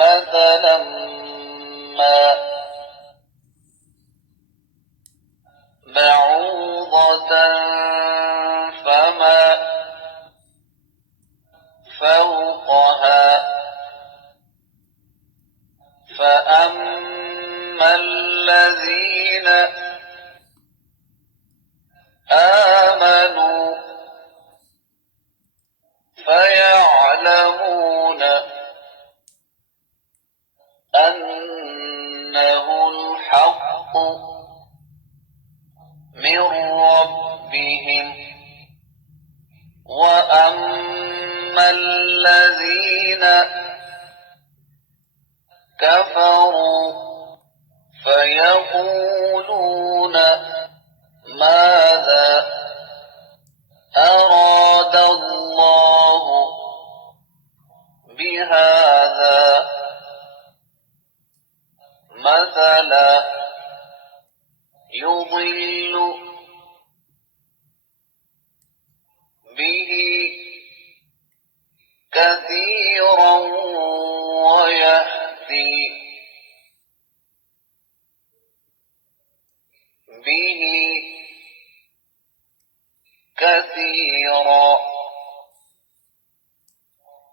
مثلا ما بعوضة فما فوقها فأما الذين آمنوا فيعلمون أنه الحق من ربهم وأما الذين كفروا فيقولون ماذا أراد الله بهذا مثلا يضل به كثيرا ويهدي به كثيرا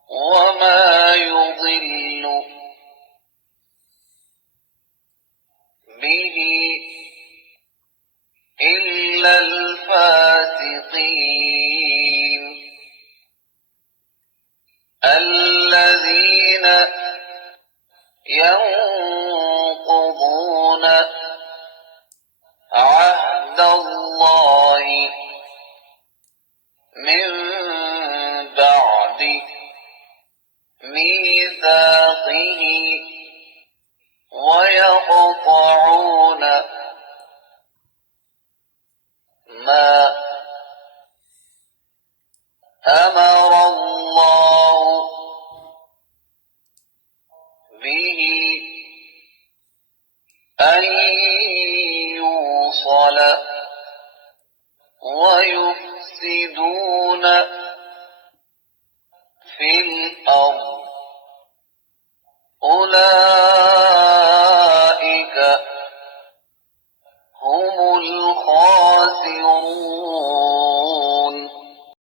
وما يضل به إلا الفاسقين الذين ينقضون عهد الله من بعد ميثاقه ويقطعون ما أمر